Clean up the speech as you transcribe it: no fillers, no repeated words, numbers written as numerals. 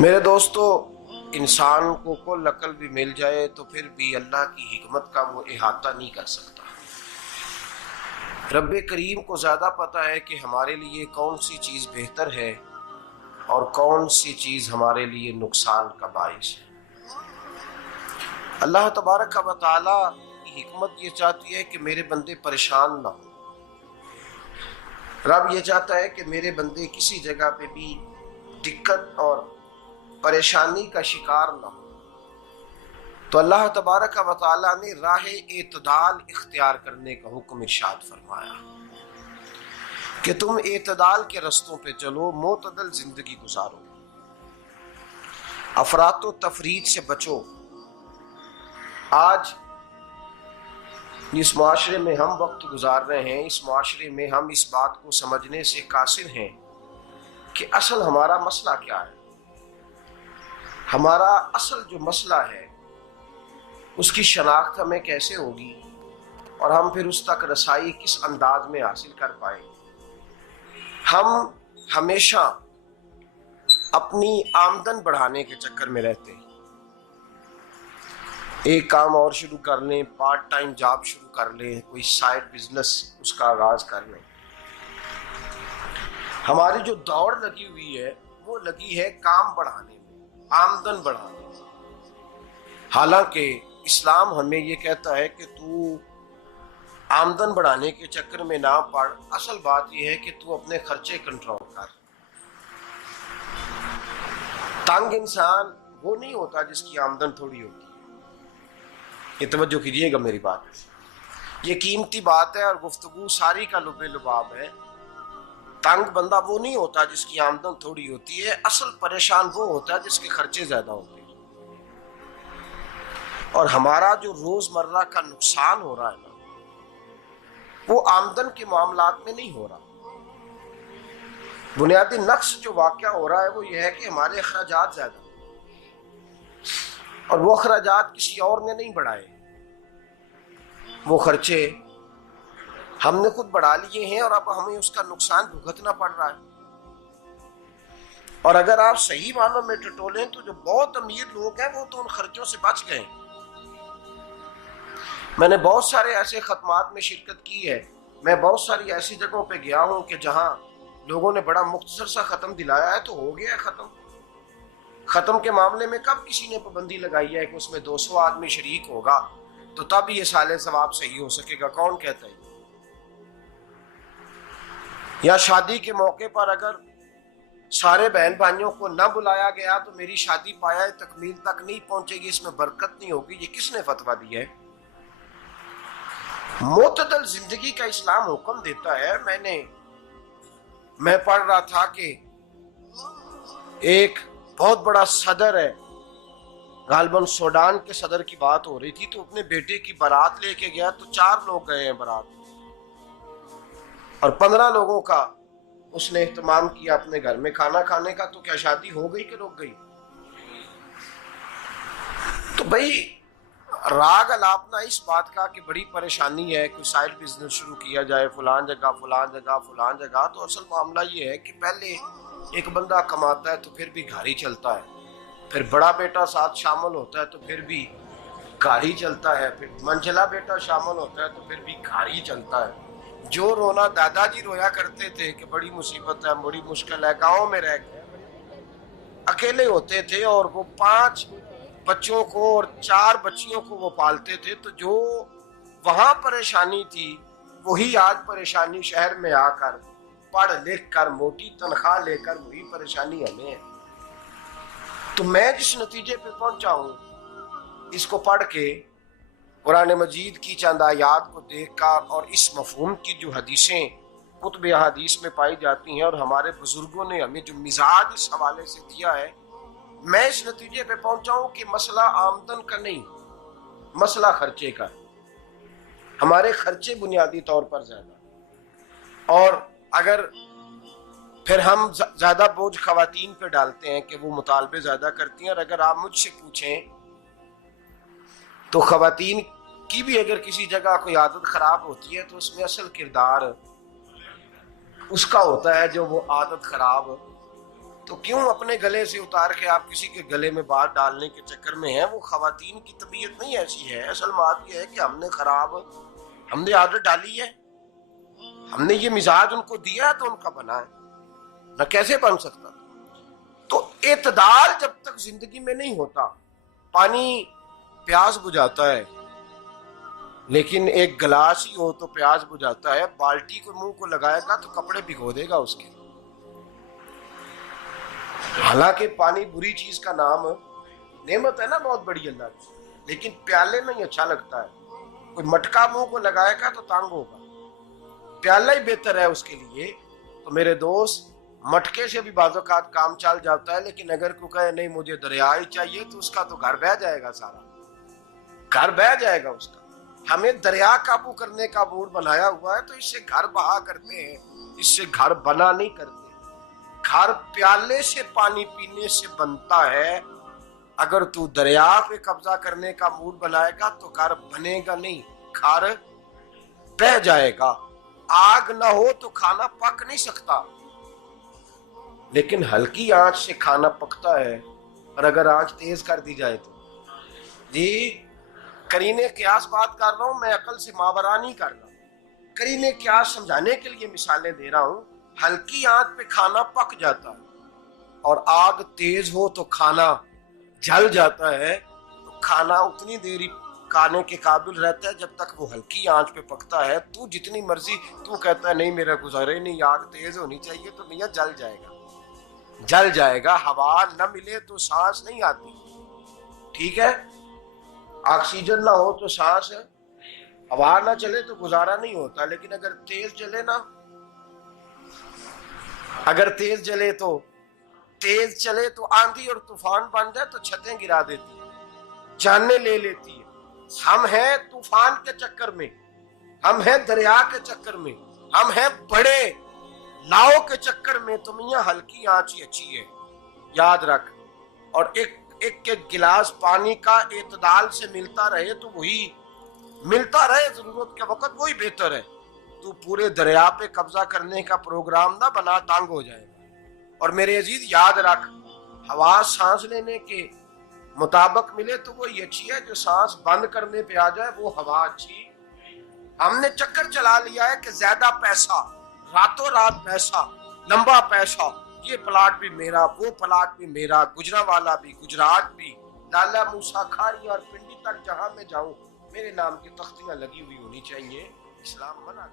میرے دوستو، انسان کو کل عقل بھی مل جائے تو پھر بھی اللہ کی حکمت کا وہ احاطہ نہیں کر سکتا۔ رب کریم کو زیادہ پتہ ہے کہ ہمارے لیے کون سی چیز بہتر ہے اور کون سی چیز ہمارے لیے نقصان کا باعث ہے۔ اللہ تبارک و تعالی کی حکمت یہ چاہتی ہے کہ میرے بندے پریشان نہ ہوں۔ رب یہ چاہتا ہے کہ میرے بندے کسی جگہ پہ بھی دقت اور پریشانی کا شکار نہ ہو۔ تو اللہ تبارک و تعالی نے راہ اعتدال اختیار کرنے کا حکم ارشاد فرمایا کہ تم اعتدال کے رستوں پہ چلو، معتدل زندگی گزارو، افراط و تفریط سے بچو۔ آج جس معاشرے میں ہم وقت گزار رہے ہیں، اس معاشرے میں ہم اس بات کو سمجھنے سے قاصر ہیں کہ اصل ہمارا مسئلہ کیا ہے۔ ہمارا اصل جو مسئلہ ہے اس کی شناخت ہمیں کیسے ہوگی اور ہم پھر اس تک رسائی کس انداز میں حاصل کر پائیں۔ ہم ہمیشہ اپنی آمدن بڑھانے کے چکر میں رہتے ہیں، ایک کام اور شروع کر لیں، پارٹ ٹائم جاب شروع کر لیں، کوئی سائیڈ بزنس اس کا آغاز کر لیں۔ ہماری جو دوڑ لگی ہوئی ہے وہ لگی ہے کام بڑھانے میں، آمدن بڑھانے میں، حالانکہ اسلام ہمیں یہ کہتا ہے کہ تو آمدن بڑھانے کے چکر میں نہ پڑ، اصل بات یہ ہے کہ تو اپنے خرچے کنٹرول کر۔ تنگ انسان وہ نہیں ہوتا جس کی آمدن تھوڑی ہوتی ہے۔ یہ توجہ کیجیے گا میری بات، یہ قیمتی بات ہے اور گفتگو ساری کا لب لباب ہے۔ تنگ بندہ وہ نہیں ہوتا جس کی آمدن تھوڑی ہوتی ہے، اصل پریشان وہ ہوتا ہے جس کے خرچے زیادہ ہوتے ہیں۔ اور ہمارا جو روزمرہ کا نقصان ہو رہا ہے نا، وہ آمدن کے معاملات میں نہیں ہو رہا۔ بنیادی نقص جو واقعہ ہو رہا ہے وہ یہ ہے کہ ہمارے اخراجات زیادہ ہیں اور وہ اخراجات کسی اور نے نہیں بڑھائے، وہ خرچے ہم نے خود بڑھا لیے ہیں اور اب ہمیں اس کا نقصان بھگتنا پڑ رہا ہے۔ اور اگر آپ صحیح معنوں میں ٹٹولیں تو جو بہت امیر لوگ ہیں وہ تو ان خرچوں سے بچ گئے۔ میں نے بہت سارے ایسے ختمات میں شرکت کی ہے، میں بہت ساری ایسی جگہوں پہ گیا ہوں کہ جہاں لوگوں نے بڑا مختصر سا ختم دلایا ہے تو ہو گیا ہے ختم۔ ختم کے معاملے میں کب کسی نے پابندی لگائی ہے کہ اس میں 200 آدمی شریک ہوگا تو تب یہ سال ثواب صحیح ہو سکے گا؟ کون کہتا ہے؟ یا شادی کے موقع پر اگر سارے بہن بھائیوں کو نہ بلایا گیا تو میری شادی پایہ تکمیل تک نہیں پہنچے گی، اس میں برکت نہیں ہوگی، یہ کس نے فتویٰ دیا ہے؟ معتدل زندگی کا اسلام حکم دیتا ہے۔ میں پڑھ رہا تھا کہ ایک بہت بڑا صدر ہے، غالباً سوڈان کے صدر کی بات ہو رہی تھی، تو اپنے بیٹے کی بارات لے کے گیا تو 4 لوگ گئے ہیں بارات اور 15 لوگوں کا اس نے اہتمام کیا اپنے گھر میں کھانا کھانے کا۔ تو کیا شادی ہو گئی کہ رک گئی؟ تو بھئی راگ الاپنا اس بات کا کہ بڑی پریشانی ہے، کوئی سائیڈ بزنس شروع کیا جائے فلان جگہ فلان جگہ فلان جگہ، تو اصل معاملہ یہ ہے کہ پہلے ایک بندہ کماتا ہے تو پھر بھی گھر ہی چلتا ہے، پھر بڑا بیٹا ساتھ شامل ہوتا ہے تو پھر بھی گھر ہی چلتا ہے، پھر منجلا بیٹا شامل ہوتا ہے تو پھر بھی گھر ہی چلتا ہے۔ جو رونا دادا جی رویا کرتے تھے کہ بڑی مصیبت ہے، بڑی مشکل ہے، گاؤں میں رہ کے اکیلے ہوتے تھے اور وہ 5 بچوں کو اور 4 بچیوں کو وہ پالتے تھے، تو جو وہاں پریشانی تھی وہی آج پریشانی شہر میں آ کر پڑھ لکھ کر موٹی تنخواہ لے کر وہی پریشانی ہمیں ہے۔ تو میں جس نتیجے پہ پہنچا ہوں اس کو پڑھ کے، قرآن مجید کی چند آیات کو دیکھ کر اور اس مفہوم کی جو حدیثیں کتب احادیث میں پائی جاتی ہیں اور ہمارے بزرگوں نے ہمیں جو مزاج اس حوالے سے دیا ہے، میں اس نتیجے پہ پہنچا ہوں کہ مسئلہ آمدن کا نہیں، مسئلہ خرچے کا ہے۔ ہمارے خرچے بنیادی طور پر زیادہ، اور اگر پھر ہم زیادہ بوجھ خواتین پہ ڈالتے ہیں کہ وہ مطالبے زیادہ کرتی ہیں، اور اگر آپ مجھ سے پوچھیں تو خواتین کی بھی اگر کسی جگہ کوئی عادت خراب ہوتی ہے تو اس میں اصل کردار اس کا ہوتا ہے جو وہ عادت خراب تو کیوں اپنے گلے سے اتار کے آپ کسی کے گلے میں بات ڈالنے کے چکر میں ہیں؟ وہ خواتین کی طبیعت نہیں ایسی ہے. اصل بات یہ ہے کہ ہم نے عادت ڈالی ہے، ہم نے یہ مزاج ان کو دیا ہے تو ان کا بنا ہے، نہ کیسے بن سکتا. تو اعتدال جب تک زندگی میں نہیں ہوتا، پانی پیاس بجھاتا ہے لیکن ایک گلاس ہی ہو تو پیاس بجھاتا ہے، بالٹی کو منہ کو لگائے گا تو کپڑے بھگو دے گا اس کے. حالانکہ پانی بری چیز کا نام نعمت ہے نا بہت بڑی اللہ کی، لیکن پیالے میں ہی اچھا لگتا ہے. کوئی مٹکا منہ کو لگائے گا تو تانگ ہوگا، پیالہ ہی بہتر ہے اس کے لیے. تو میرے دوست، مٹکے سے بھی بعض اوقات کام چل جاتا ہے، لیکن اگر کوئی کہے نہیں مجھے دریا ہی چاہیے تو اس کا تو گھر بہ جائے گا، سارا گھر بہ جائے گا اس کا. ہمیں دریا قابو کرنے کا موڈ بنایا ہوا ہے تو اس سے گھر بہا کرتے ہیں، اس سے گھر بنا نہیں کرتے. گھر پیالے سے پانی پینے سے بنتا ہے. اگر تو دریا پہ قبضہ کرنے کا موڈ بنائے گا تو گھر بنے گا نہیں، گھر بہ جائے گا. آگ نہ ہو تو کھانا پک نہیں سکتا، لیکن ہلکی آنچ سے کھانا پکتا ہے. اور اگر آنچ تیز کر دی جائے تو جی قرینے قیاس بات کر رہا ہوں، میں عقل سے ماورا نہیں کر رہا. قرینے قیاس سمجھانے کے لیے مثالیں دے رہا ہوں. ہلکی آنچ پہ کھانا پک جاتا ہے اور آگ تیز ہو تو کھانا جل جاتا ہے. تو کھانا اتنی دیر کھانے کے قابل رہتا ہے جب تک وہ ہلکی آنچ پہ پکتا ہے. تو جتنی مرضی تو کہتا ہے نہیں میرا گزارے نہیں، آگ تیز ہونی چاہیے، تو میاں جل جائے گا، جل جائے گا. ہوا نہ ملے تو سانس نہیں آتی، ٹھیک ہے؟ آکسیجن نہ ہو تو سانس، ہوا نہ چلے تو گزارا نہیں ہوتا. لیکن اگر تیز جلے نا، اگر تیز چلے تو آندھی اور طوفان بن جائے تو چھتیں گرا دیتی ہے، جانیں لے لیتی ہے. ہم ہیں طوفان کے چکر میں، ہم ہیں دریا کے چکر میں، ہم ہیں بڑے لاؤ کے چکر میں. تو میاں ہلکی آنچ ہی اچھی ہے، یاد رکھ. اور ایک گلاس پانی کا اعتدال سے ملتا رہے تو وہی ملتا رہے، ضرورت کے وقت وہی بہتر ہے. تو پورے دریا پہ قبضہ کرنے کا پروگرام نہ بنا، تانگ ہو جائے گا. اور میرے عزیز یاد رکھ، ہوا سانس لینے کے مطابق ملے تو وہی اچھی ہے، جو سانس بند کرنے پہ آ جائے وہ ہوا اچھی. ہم نے چکر چلا لیا ہے کہ زیادہ پیسہ، راتوں رات پیسہ، لمبا پیسہ، یہ پلاٹ بھی میرا، وہ پلاٹ بھی میرا، گجرانوالا بھی، گجرات بھی، لالا موسیٰ کھاری اور پنڈی تک جہاں میں جاؤں میرے نام کی تختیاں لگی ہوئی ہونی چاہیے. اسلام منع